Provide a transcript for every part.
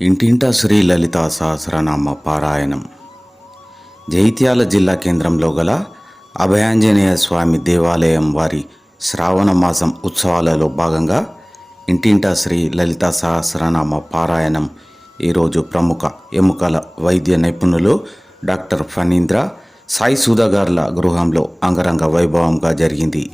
ఇంటింటా శ్రీ లలితా సహస్రనామ పారాయణం. జైత్యాల జిల్లా కేంద్రంలో గల అభయాంజనేయ స్వామి దేవాలయం వారి శ్రావణ మాసం ఉత్సవాలలో భాగంగా ఇంటింటా శ్రీ లలితా సహస్రనామ పారాయణం ఈరోజు ప్రముఖ ఎముకల వైద్య నిపుణులు డాక్టర్ ఫణీంద్ర సాయి సుధాగార్ల గృహంలో అంగరంగ వైభవంగా జరిగింది.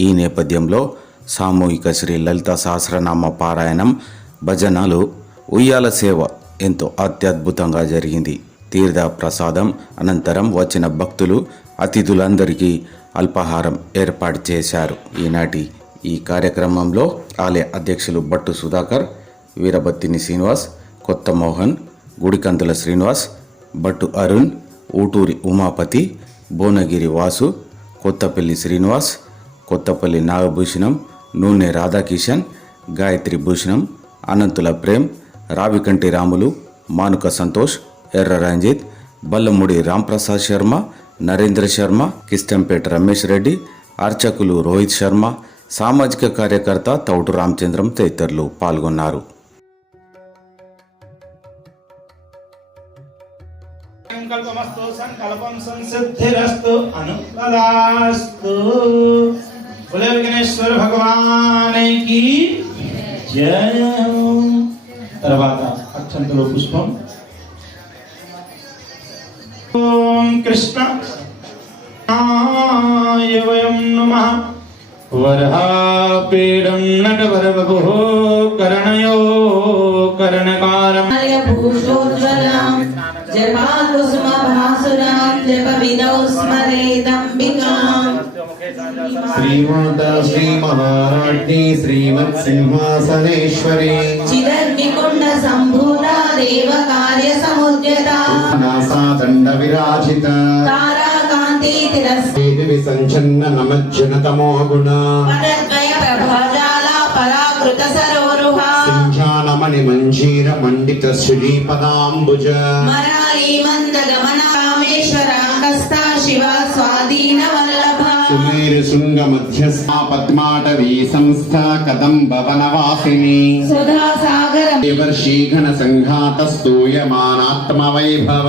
ఈ నేపథ్యంలో సామూహిక శ్రీ లలిత సహస్రనామ పారాయణం భజనలు ఉయ్యాల సేవ ఎంతో అత్యద్భుతంగా జరిగింది. తీర్థ ప్రసాదం అనంతరం వచ్చిన భక్తులు అతిథులందరికీ అల్పాహారం ఏర్పాటు చేశారు. ఈనాటి ఈ కార్యక్రమంలో ఆలయ అధ్యక్షులు భట్టు సుధాకర్ వీరబత్తిని శ్రీనివాస్ కొత్త మోహన్ గుడికందుల శ్రీనివాస్ భట్టు అరుణ్ ఊటూరి ఉమాపతి భువనగిరి వాసు కొత్తపల్లి శ్రీనివాస్ కొత్తపల్లి నాగభూషణం నూనె రాధాకిషన్ గాయత్రి భూషణం అనంతుల ప్రేమ్ రావికంటి రాములు మానుక సంతోష్ ఎర్ర రంజిత్ బల్లముడి రాంప్రసాద్ శర్మ నరేంద్ర శర్మ కిస్టంపేట రమేష్ రెడ్డి అర్చకులు రోహిత్ శర్మ సామాజిక కార్యకర్త తౌటు రామచంద్రం తదితరులు పాల్గొన్నారు. సంకల్పమస్తు సంకల్పం సంసిద్ధిరస్తు అనుకదాస్తు బోలో విఘ్నేశ్వర తర్వాత అక్షంతలో పుష్పం ఓం కృష్ణ ఆయ వయం నమః వరహాపీడం నటవరవభుः కరణయో కరణకారం భూషోజ్వలాం జమాకుసుమభాసురాం జప వినౌ శ్రీ మహారాజ్ఞి శ్రీమత్ సింహాసనేశ్వరి సంభూత దేవ కార్య విరాజిత తారాకాంతి గుణ పరద్వయ ప్రభాజాల పరాకృత సర్వ మణి మంజీర మండిత శ్రీపదాంబుజ మరాయి మంద గమన రామేశ్వరాంగస్థ శివ స్వాధీన వల్లభ సుమేర శృంగ మధ్యస్థ పద్మాటవీ సంస్థ కదంబ వనవాసిని సుధా సాగర దేవర్షీఘన సంఘాత స్తూయమానాత్మ వైభవ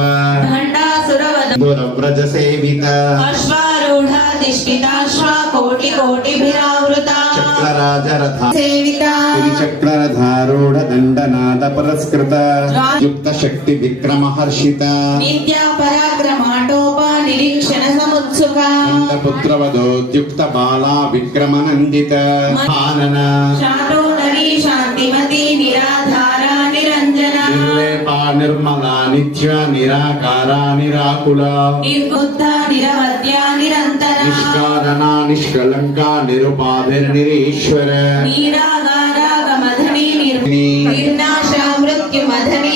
దురవ్రజ సేవిత అశ్వారూఢ దిష్టితాశ్వ కోటి కోటిభిరావృత త్రిచక్రరథారూఢ దండనాద పురస్కృత యుక్త శక్తి విక్రమహర్షిత విద్యా పరాక్రమాటోప నిరీక్షణ సముత్సుక పుత్రవదోద్యుక్త బాలా శాంతిమతి నిర్మలా నిత్య నిరాకార నిరాకుల. నిర్బుద్ధ నిరవద్య నిరంతర. నిష్కారణ నిష్కలంక నిర్నాశ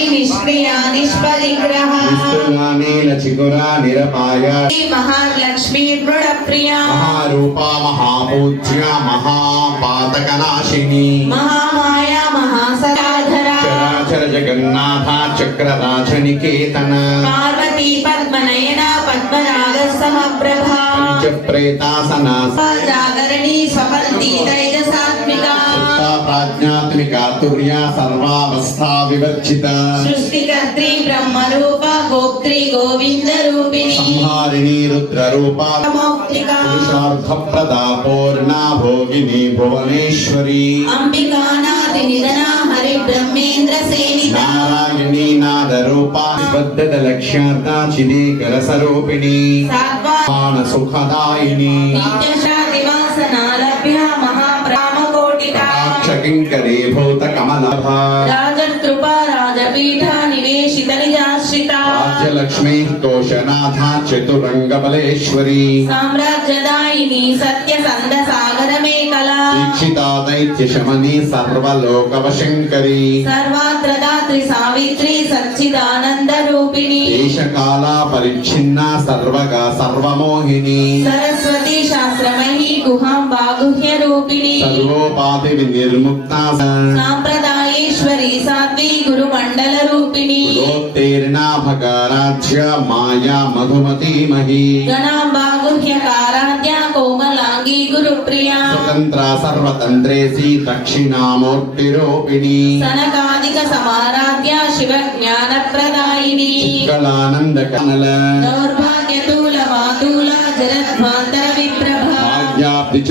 నిష్క్రియ నిష్పరిగ్రహ నిరపాయ. మహాలక్ష్మీ దృఢప్రియా. మహారూపా మహాపూజ్య మహాపాతకనాశిని. మహామాయ మహాసరాధర చరాచర జగన్నాథ చక్రరాజ నికేతన పార్వతీ పద్మనయన పద్మరాగ సమప్రభా పంచప్రేతాసనా. జాగరణి స్వపంతి తైజసాత్మిక. ప్రాజ్ఞాత్మిక తుర్య సర్వావస్థా వివర్జిత. సృష్టికర్త్రి బ్రహ్మరూప గోప్త్రి గోవింద రూపిణి సంహారిణి పురుషార్థప్రదా పూర్ణా భోగిని భువనేశ్వరి. అంబికానాథి నిధన. బ్రహ్మేంద్ర సేవిత నారాయణీ నాదరూపా బద్ధత లక్ష్యార్థ చిదీకర స్వరూపిణి సాత్వా సుఖదాయిని నిత్యశాదివాసనాలభ్య మహాప్రామకోటిక కటాక్షకింకరీ భూత కమలభ రాజకృప రాజపీఠ నివేశిత నిజాశ్రిత రాజ్యలక్ష్మీ కోశనాథ చతురంగబలేశ్వరి సామ్రాజ్యదాయిని సత్య సంద సాగర మేకలా దీక్షితా దైత్య శమని సర్వలోకవశంకరి. సర్వాత్ర దాత్రి సావిత్రి సచ్చిదానంద రూపిణి దేశకాల పరిచ్ఛిన్న సర్వగా సర్వమోహిని. సరస్వతి శాస్త్రమహి గుహాం బాగుహ్య రూపిణి సర్వోపాధి వినిర్ముక్త సాంప్రదాయ మహేశ్వరి సాధ్వి గురు మండల రూపిణి. లోత్తేర్నాభకారాధ్య మాయా మధుమతీమహి గణాంబా గుహ్యకారాధ్య కోమలాంగి గురు ప్రియా స్వతంత్ర సర్వతంత్రేసి దక్షిణామూర్తిరూపిణి. సనకాదిక సమారాధ్య శివ జ్ఞాన ప్రదాయిని కళానంద కనల దౌర్భాగ్యతూల మాతూల జలధ్వాంతర విప్రభ భాగ్యాబ్ది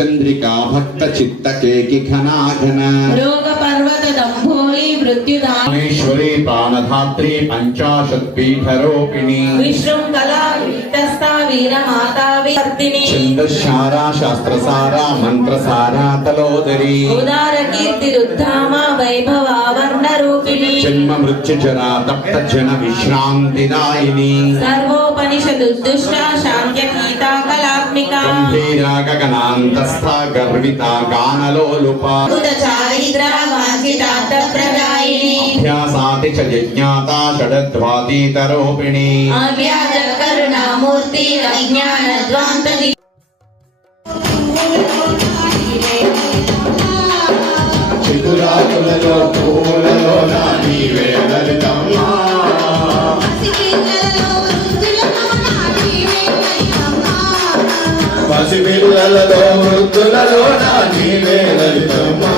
దంభోళి మృత్యుదా మహేశ్వరి ప్రాణధాత్రి పంచాశత్ పీఠరూపిణి విశృంఖలా విత్తస్తా వీర మాతా వివర్తిని ఛందశారా శాస్త్రసారా మంత్రసారా తలోదరి. ఉదార కీర్తి రుద్ధామ వైభవావర్ణ రూపిణి జన్మ మృత్యు జరా తప్త జన విశ్రాంతిదాయిని సర్వోపనిషదు దుష్ట శాంత్య గీతా కళాత్మిక గంభీర గగనాంతస్థ గర్విత గానలోలుప. చారిద్ర చ యజ్ఞాత షడధ్వాతీతరూపిణి అవ్యాజ కరుణామూర్తి అజ్ఞాన ధ్వాంత చిగురాకులలో పూలలో నీవే లలితమ్మా పసిపిల్లలలో వృద్ధులలో నీవే లలితమ్మా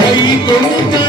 వేడుకొందామా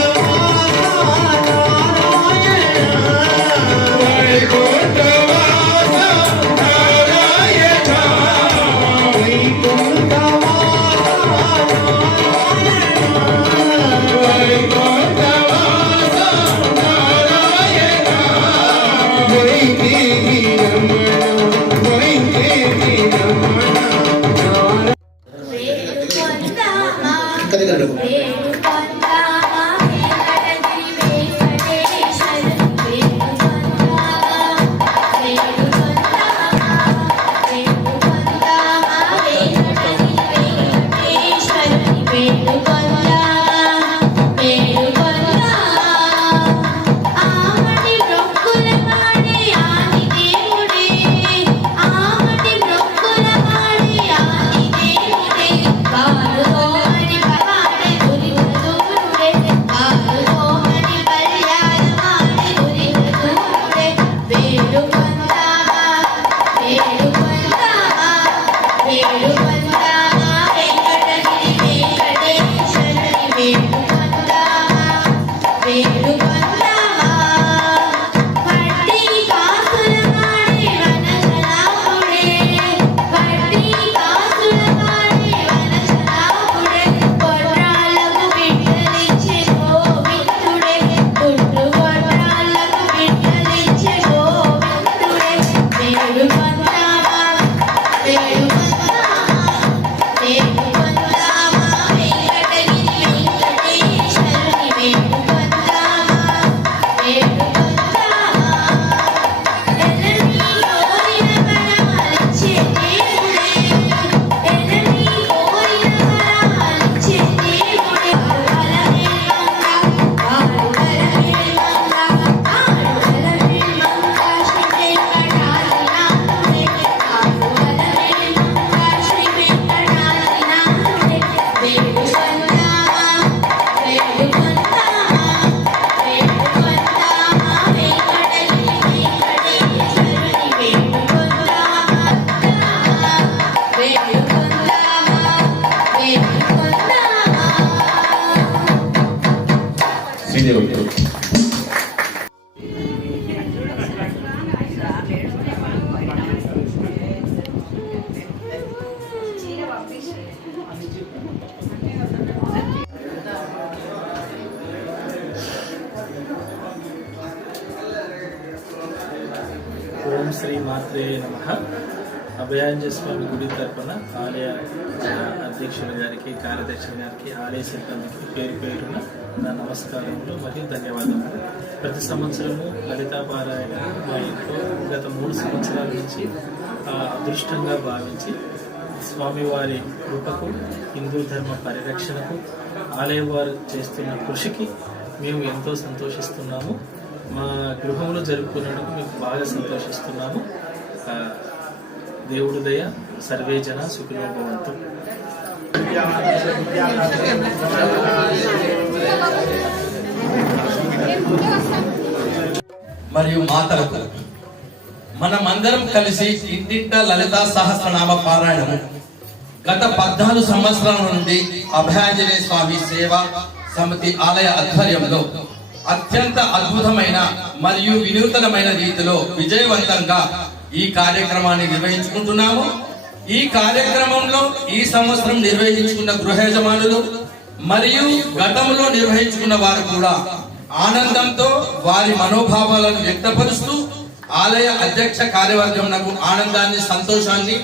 కార్యదర్శి గారికి ఆలయ సిబ్బందికి పేరు పేరున నా నమస్కారములు మరియు ధన్యవాదములు. ప్రతి సంవత్సరము లలితాపారాయణ మా ఇంట్లో గత మూడు సంవత్సరాల నుంచి అదృష్టంగా భావించి స్వామివారి కృపకు హిందూ ధర్మ పరిరక్షణకు ఆలయం వారు చేస్తున్న కృషికి మేము ఎంతో సంతోషిస్తున్నాము. మా గృహంలో జరుపుకున్నందుకు మేము బాగా సంతోషిస్తున్నాము. దేవుడు దయ సర్వే జన భవంతు. మరియు మాతలకు మనమందరం కలిసి ఇంటింట లలిత సహస్రనామ పారాయణము గత పద్నాలుగు సంవత్సరాల నుండి అభయాంజనేయ స్వామి సేవ సమితి ఆలయ ఆధ్వర్యంలో అత్యంత అద్భుతమైన మరియు వినూతనమైన రీతిలో విజయవంతంగా ఈ కార్యక్రమాన్ని నిర్వహించుకుంటున్నాము. ఈ కార్యక్రమంలో ఈ సంవత్సరం నిర్వహించుకున్న గృహ యజమానులు మరియు గతంలో నిర్వహించుకున్న వారు కూడా ఆనందంతో వారి మనోభావాలను వ్యక్తపరుస్తూ ఆలయ అధ్యక్ష కార్యవర్గంకు ఆనందాన్ని సంతోషాన్ని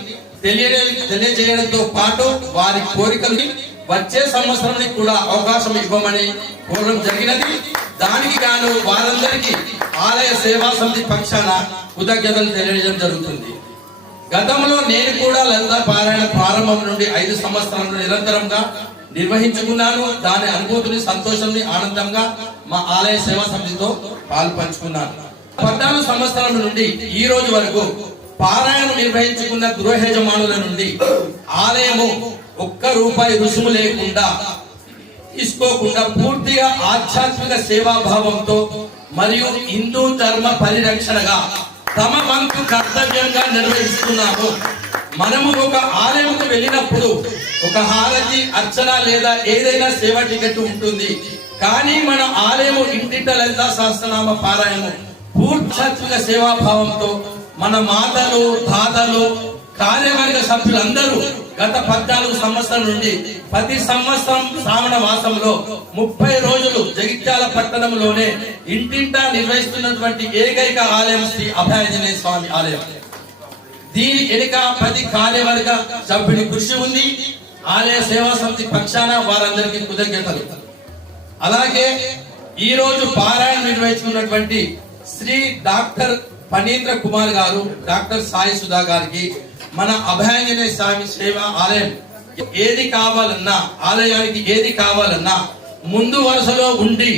తెలియ తెలియజేయడంతో పాటు వారి కోరికలు వచ్చే సంవత్సరానికి కూడా అవకాశం ఇవ్వమని కోరడం జరిగినది. దానికి గాను వారందరికీ ఆలయ సేవా సమితి పక్షాన కృతజ్ఞతలు తెలియజేయడం జరుగుతుంది. గతంలో నేను కూడా లలిత పారాయణ ప్రారంభం నుండి ఐదు సంవత్సరాలు నిరంతరంగా నిర్వహించుకున్నాను. దాని అనుభూతిని సంతోషాన్ని ఆనందంగా మా ఆలయ సేవా సమితితో పాలు పంచుకున్నాను. పద్నాలుగు సంవత్సరాల నుండి ఈ రోజు వరకు పారాయణం నిర్వహించుకున్న గృహయజమానుల నుండి ఆలయము ఒక్క రూపాయి రుసుము లేకుండా తీసుకోకుండా పూర్తిగా ఆధ్యాత్మిక సేవాభావంతో మరియు హిందూ ధర్మ పరిరక్షణగా తమ వంతు కర్తవ్యంగా నిర్వహిస్తున్నాము మనము ఒక ఆలయంకు వెళ్ళినప్పుడు ఒక హారతి అర్చన లేదా ఏదైనా సేవ టికెట్ ఉంటుంది. కానీ మన ఆలయము ఇంటింట లలిత సహస్రనామ పారాయణము పూర్తిగా సేవాభావంతో మన మాతలు తాతలు కార్యవర్గ సభ్యులందరూ గత పద్నాలుగు సంవత్సరం నుండి ప్రతి సంవత్సరం శ్రావణ మాసంలో ముప్పై రోజులు జగిత్యాల పట్టణంలోనే ఇంటింటా నిర్వహిస్తున్నటువంటి ఏకైక ఆలయం శ్రీ అభయాంజనేయ స్వామి ఆలయం. దీని వెనుక ప్రతి కార్యవర్గ సభ్యుని కృషి ఉంది. ఆలయ సేవా సమితి పక్షాన వారందరికీ కృతజ్ఞతలు. అలాగే ఈ రోజు పారాయణ నిర్వహించుకున్నటువంటి శ్రీ డాక్టర్ ఫణీంద్ర కుమార్ గారు డాక్టర్ సాయి సుధా గారికి మన అభయాంజనేయ స్వామి సేవ ఆలయం ఏది కావాలన్నా ఆలయానికి ఏది కావాలన్నా ముందు వరుసలో ఉండి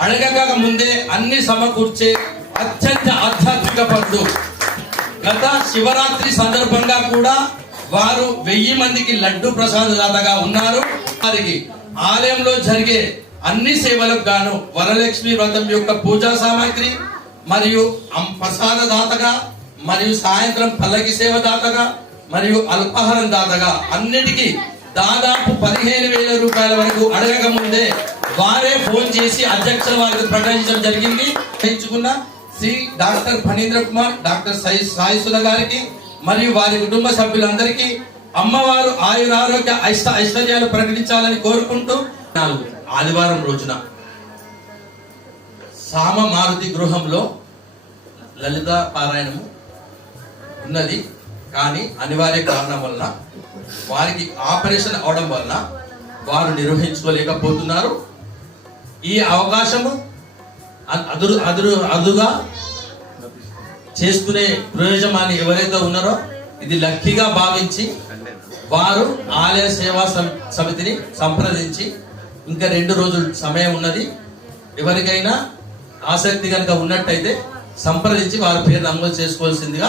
అడగక ముందే అన్ని సమకూర్చే అత్యంత ఆధ్యాత్మిక పరుడు గత శివరాత్రి సందర్భంగా కూడా వారు వెయ్యి మందికి లడ్డు ప్రసాదదాతగా ఉన్నారు. వారికి ఆలయంలో జరిగే అన్ని సేవలకు గాను వరలక్ష్మి వ్రతం యొక్క పూజా సామాగ్రి మరియు ప్రసాదదాతగా మరియు సాయంత్రం పల్లకి సేవ దాతగా మరియు అల్పాహారం దాతగా అన్నిటికీ దాదాపు పదిహేను వేల రూపాయల వరకు అడగక ముందే వారే ఫోన్ చేసి అధ్యక్షుల వారికి ప్రకటించడం జరిగింది. ఎంచుకున్న శ్రీ డాక్టర్ ఫణీంద్ర కుమార్ డాక్టర్ సాయి సాయిసుల గారికి మరియు వారి కుటుంబ సభ్యులందరికీ అమ్మవారు ఆయురారోగ్య ఐష్ట ఐశ్వర్యాలు ప్రకటించాలని కోరుకుంటూ ఆదివారం రోజున సామ మారుతి గృహంలో లలిత పారాయణము ఉన్నది. కానీ అనివార్య కారణం వలన వారికి ఆపరేషన్ అవడం వలన వారు నిర్వహించుకోలేకపోతున్నారు. ఈ అవకాశము అదురు అదురు అదుగా చేసుకునే ప్రయోజనాన్ని ఎవరైతే ఉన్నారో ఇది లక్కీగా భావించి వారు ఆలయ సేవా సం- సమితిని సంప్రదించి ఇంకా రెండు రోజులు సమయం ఉన్నది. ఎవరికైనా ఆసక్తి కనుక ఉన్నట్టయితే సంప్రదించి వారి పేరు నమోదు చేసుకోవాల్సిందిగా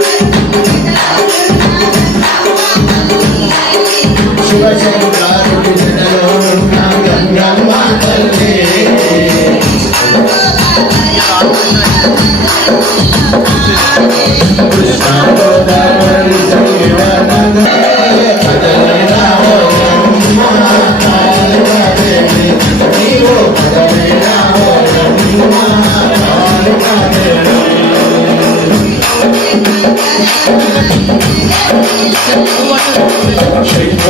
భువనేశ్వరి